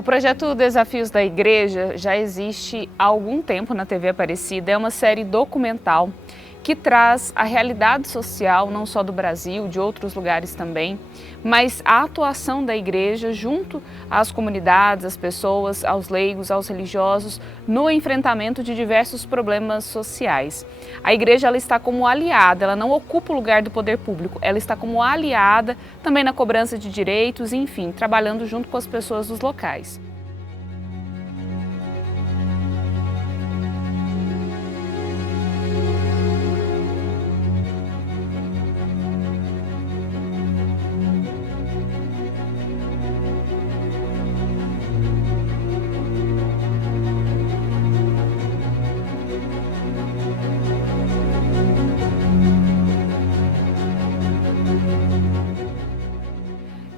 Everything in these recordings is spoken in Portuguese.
O projeto Desafios da Igreja já existe há algum tempo na TV Aparecida. É uma série documental que traz a realidade social, não só do Brasil, de outros lugares também, mas a atuação da igreja junto às comunidades, às pessoas, aos leigos, aos religiosos, no enfrentamento de diversos problemas sociais. A igreja ela está como aliada, ela não ocupa o lugar do poder público, ela está como aliada também na cobrança de direitos, enfim, trabalhando junto com as pessoas dos locais.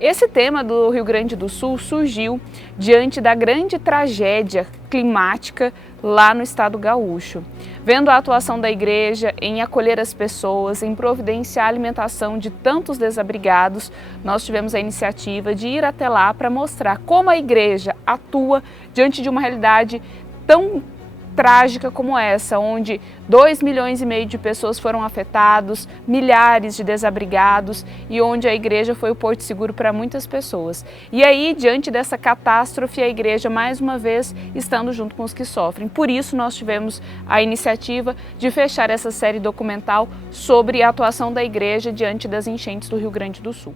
Esse tema do Rio Grande do Sul surgiu diante da grande tragédia climática lá no estado gaúcho. Vendo a atuação da igreja em acolher as pessoas, em providenciar a alimentação de tantos desabrigados, nós tivemos a iniciativa de ir até lá para mostrar como a igreja atua diante de uma realidade tão trágica como essa, onde 2,5 milhões de pessoas foram afetados, milhares de desabrigados e onde a igreja foi o porto seguro para muitas pessoas. E aí, diante dessa catástrofe, a igreja, mais uma vez, estando junto com os que sofrem. Por isso, nós tivemos a iniciativa de fechar essa série documental sobre a atuação da igreja diante das enchentes do Rio Grande do Sul.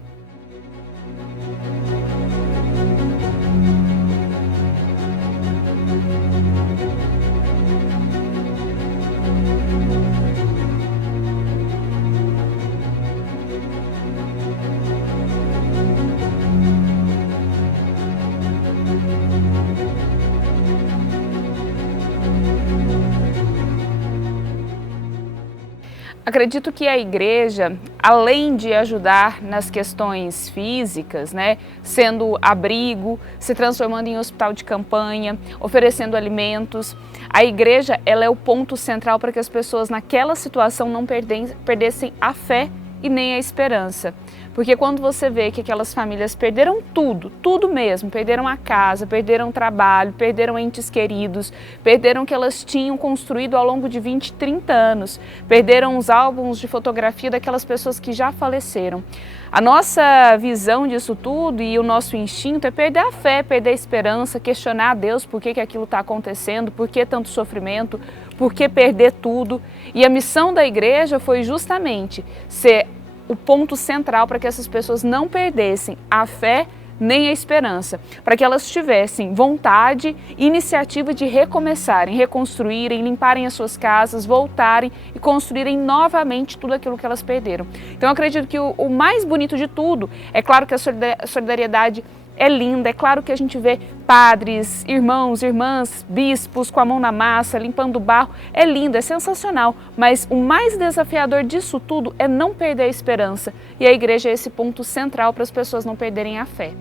Acredito que a igreja, além de ajudar nas questões físicas, sendo abrigo, se transformando em hospital de campanha, oferecendo alimentos, a igreja ela é o ponto central para que as pessoas naquela situação não perdessem a fé e nem a esperança. Porque quando você vê que aquelas famílias perderam tudo, tudo mesmo, perderam a casa, perderam o trabalho, perderam entes queridos, perderam o que elas tinham construído ao longo de 20, 30 anos, perderam os álbuns de fotografia daquelas pessoas que já faleceram. A nossa visão disso tudo e o nosso instinto é perder a fé, perder a esperança, questionar a Deus por que aquilo está acontecendo, por que tanto sofrimento, por que perder tudo. E a missão da igreja foi justamente ser o ponto central para que essas pessoas não perdessem a fé nem a esperança, para que elas tivessem vontade e iniciativa de recomeçarem, reconstruírem, limparem as suas casas, voltarem e construírem novamente tudo aquilo que elas perderam. Então eu acredito que o mais bonito de tudo, é claro que a solidariedade é linda, é claro que a gente vê padres, irmãos, irmãs, bispos com a mão na massa, limpando o barro, é lindo, é sensacional, mas o mais desafiador disso tudo é não perder a esperança e a igreja é esse ponto central para as pessoas não perderem a fé.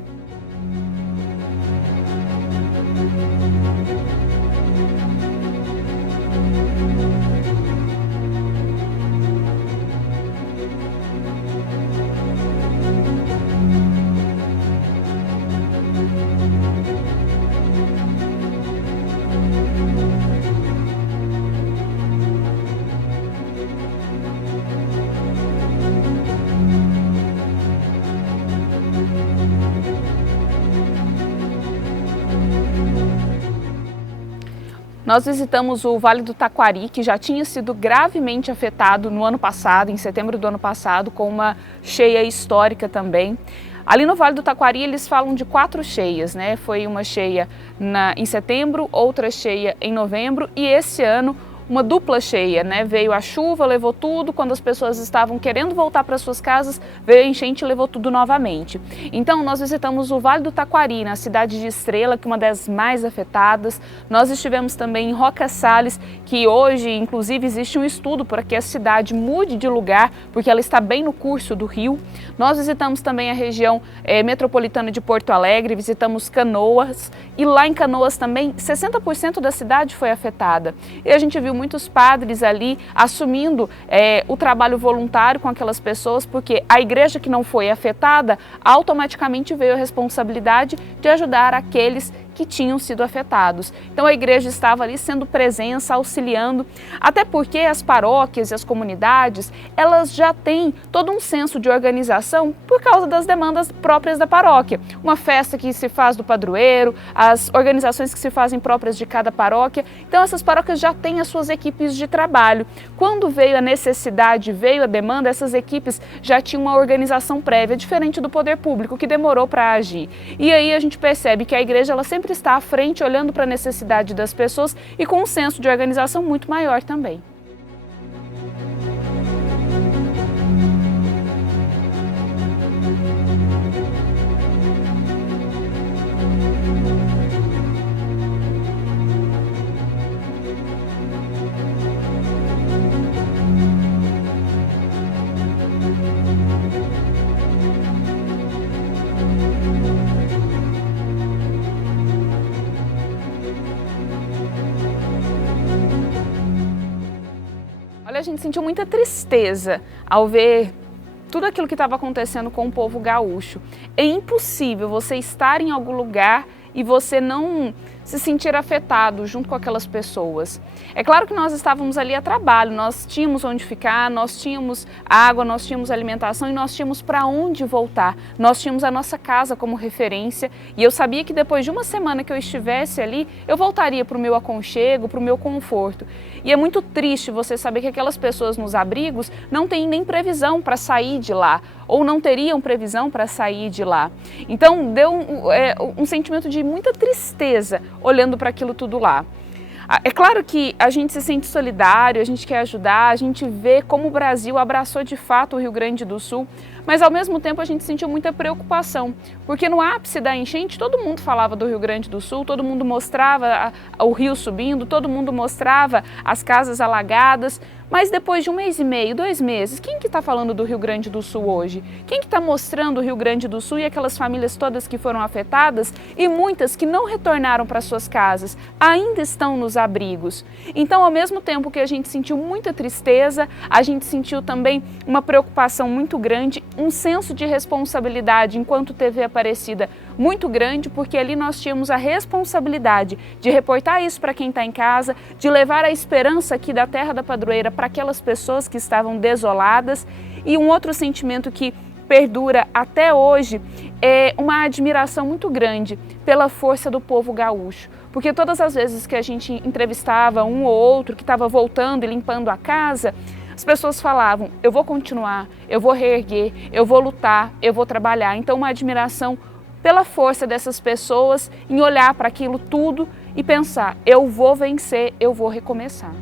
Nós visitamos o Vale do Taquari, que já tinha sido gravemente afetado no ano passado, em setembro do ano passado, com uma cheia histórica também. Ali no Vale do Taquari eles falam de 4 cheias, Foi uma cheia em setembro, outra cheia em novembro e esse ano uma dupla cheia, Veio a chuva, levou tudo, quando as pessoas estavam querendo voltar para suas casas, veio a enchente e levou tudo novamente. Então nós visitamos o Vale do Taquari, na cidade de Estrela, que é uma das mais afetadas. Nós estivemos também em Roca Sales, que hoje inclusive existe um estudo para que a cidade mude de lugar, porque ela está bem no curso do rio. Nós visitamos também a região metropolitana de Porto Alegre, visitamos Canoas e lá em Canoas também 60% da cidade foi afetada. E a gente viu muitos padres ali assumindo o trabalho voluntário com aquelas pessoas, porque a igreja que não foi afetada automaticamente veio a responsabilidade de ajudar aqueles que tinham sido afetados. Então a igreja estava ali sendo presença, auxiliando, até porque as paróquias e as comunidades, elas já têm todo um senso de organização por causa das demandas próprias da paróquia. Uma festa que se faz do padroeiro, as organizações que se fazem próprias de cada paróquia. Então essas paróquias já têm as suas equipes de trabalho. Quando veio a necessidade, veio a demanda, essas equipes já tinham uma organização prévia, diferente do poder público, que demorou para agir. E aí a gente percebe que a igreja ela sempre está à frente, olhando para a necessidade das pessoas e com um senso de organização muito maior também. Olha, a gente sentiu muita tristeza ao ver tudo aquilo que estava acontecendo com o povo gaúcho. É impossível você estar em algum lugar e você não se sentir afetado junto com aquelas pessoas. É claro que nós estávamos ali a trabalho, nós tínhamos onde ficar, nós tínhamos água, nós tínhamos alimentação e nós tínhamos para onde voltar. Nós tínhamos a nossa casa como referência e eu sabia que depois de uma semana que eu estivesse ali, eu voltaria para o meu aconchego, para o meu conforto. E é muito triste você saber que aquelas pessoas nos abrigos não têm nem previsão para sair de lá, ou não teriam previsão para sair de lá. Então deu um sentimento de muita tristeza olhando para aquilo tudo lá. É claro que a gente se sente solidário, a gente quer ajudar, a gente vê como o Brasil abraçou de fato o Rio Grande do Sul, mas ao mesmo tempo a gente sentiu muita preocupação, porque no ápice da enchente todo mundo falava do Rio Grande do Sul, todo mundo mostrava o rio subindo, todo mundo mostrava as casas alagadas, mas depois de 1 mês e meio, 2 meses, quem que está falando do Rio Grande do Sul hoje? Quem que está mostrando o Rio Grande do Sul e aquelas famílias todas que foram afetadas e muitas que não retornaram para suas casas, ainda estão nos abrigos? Então, ao mesmo tempo que a gente sentiu muita tristeza, a gente sentiu também uma preocupação muito grande, um senso de responsabilidade enquanto TV Aparecida muito grande, porque ali nós tínhamos a responsabilidade de reportar isso para quem está em casa, de levar a esperança aqui da Terra da Padroeira para aquelas pessoas que estavam desoladas. E um outro sentimento que perdura até hoje é uma admiração muito grande pela força do povo gaúcho, porque todas as vezes que a gente entrevistava um ou outro que estava voltando e limpando a casa, as pessoas falavam: eu vou continuar, eu vou reerguer, eu vou lutar, eu vou trabalhar. Então uma admiração pela força dessas pessoas em olhar para aquilo tudo e pensar: eu vou vencer, eu vou recomeçar.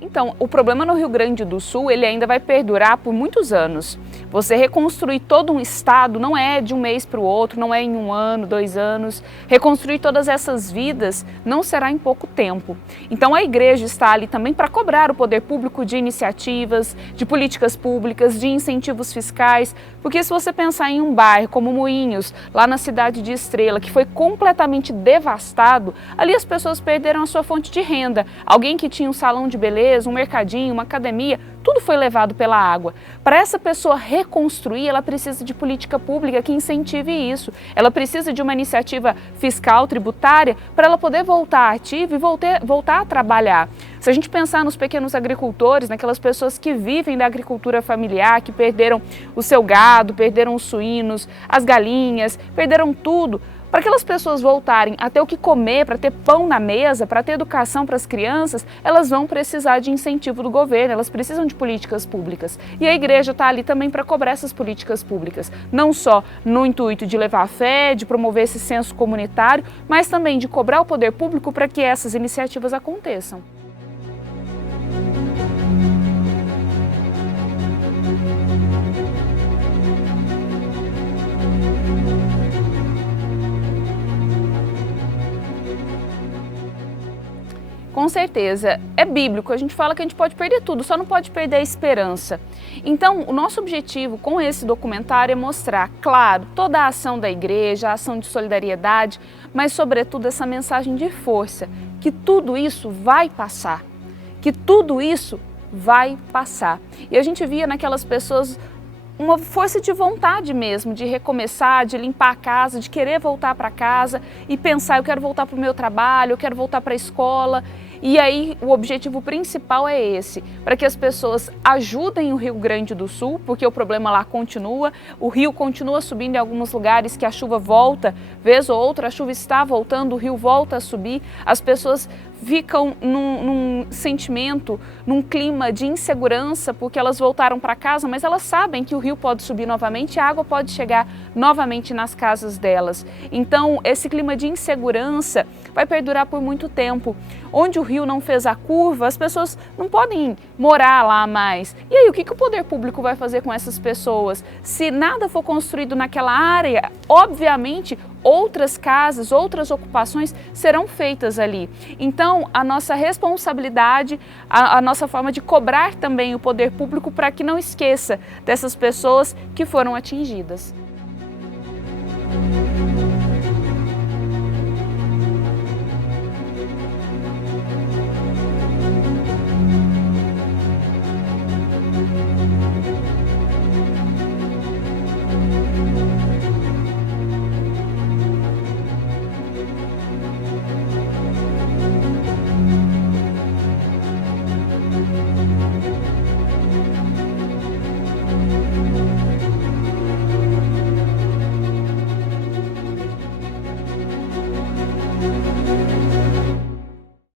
Então, o problema no Rio Grande do Sul, ele ainda vai perdurar por muitos anos. Você reconstruir todo um estado não é de um mês para o outro, não é em 1 ano, 2 anos. Reconstruir todas essas vidas não será em pouco tempo. Então a igreja está ali também para cobrar o poder público de iniciativas, de políticas públicas, de incentivos fiscais, porque se você pensar em um bairro como Moinhos, lá na cidade de Estrela, que foi completamente devastado, ali as pessoas perderam a sua fonte de renda. Alguém que tinha um salão de beleza, um mercadinho, uma academia, tudo foi levado pela água. Para essa pessoa reconstruir, ela precisa de política pública que incentive isso. Ela precisa de uma iniciativa fiscal, tributária, para ela poder voltar ativa e voltar a trabalhar. Se a gente pensar nos pequenos agricultores, naquelas pessoas que vivem da agricultura familiar, que perderam o seu gado, perderam os suínos, as galinhas, perderam tudo, para aquelas pessoas voltarem a ter o que comer, para ter pão na mesa, para ter educação para as crianças, elas vão precisar de incentivo do governo, elas precisam de políticas públicas. E a igreja está ali também para cobrar essas políticas públicas, não só no intuito de levar a fé, de promover esse senso comunitário, mas também de cobrar o poder público para que essas iniciativas aconteçam. Com certeza, é bíblico, a gente fala que a gente pode perder tudo, só não pode perder a esperança. Então, o nosso objetivo com esse documentário é mostrar, claro, toda a ação da igreja, a ação de solidariedade, mas sobretudo essa mensagem de força, que tudo isso vai passar, que tudo isso vai passar. E a gente via naquelas pessoas uma força de vontade mesmo, de recomeçar, de limpar a casa, de querer voltar para casa e pensar, eu quero voltar para o meu trabalho, eu quero voltar para a escola. E aí o objetivo principal é esse, para que as pessoas ajudem o Rio Grande do Sul, porque o problema lá continua, o rio continua subindo em alguns lugares que a chuva volta, vez ou outra a chuva está voltando, o rio volta a subir, as pessoas ficam num sentimento, num clima de insegurança porque elas voltaram para casa, mas elas sabem que o rio pode subir novamente e a água pode chegar novamente nas casas delas. Então esse clima de insegurança vai perdurar por muito tempo. Onde o rio não fez a curva, as pessoas não podem morar lá mais. E aí, o que o poder público vai fazer com essas pessoas? Se nada for construído naquela área, obviamente outras casas, outras ocupações serão feitas ali. Então, a nossa responsabilidade, a nossa forma de cobrar também o poder público para que não esqueça dessas pessoas que foram atingidas.